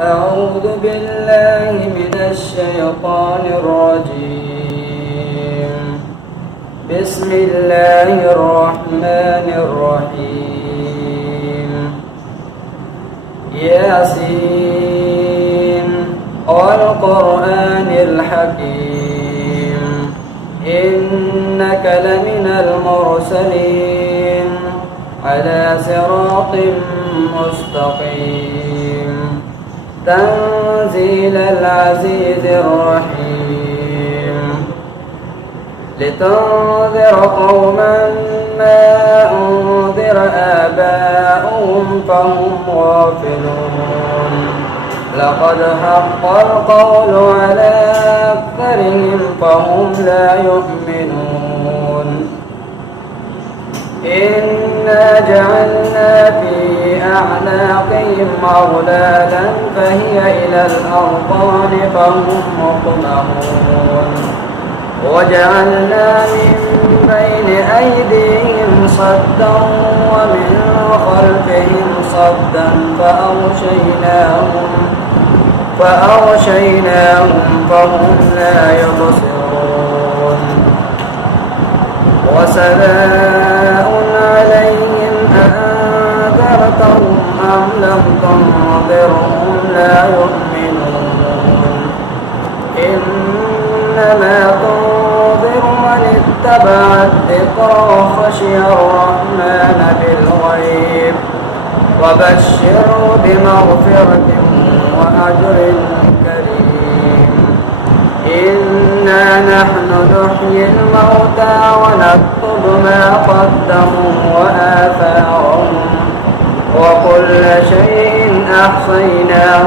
أعوذ بالله من الشيطان الرجيم. بسم الله الرحمن الرحيم. ياسين والقرآن الحكيم إنك لمن المرسلين على صراط مستقيم تنزيل العزيز الرحيم لتنذر قوما ما أنذر آباؤهم فهم غافلون لقد حق القول على أكثرهم فهم لا يؤمنون إنا جعلنا في أعناقهم أغلالا فهي إلى الأرقان فهم مقمحون وجعلنا من بين أيديهم صدا ومن خلفهم صدا فأغشيناهم فهم لا يبصرون وسواء عليهم أأنذرتهم أم لم تنذرهم لا يؤمنون إنما تنذر من اتبع الذكر وخشي الرحمن بالغيب وبشره بمغفرة وأجر كريم إنا نحن نحيي الموتى ونكتب ما قدموا وآثارهم وكل شيء أحصيناه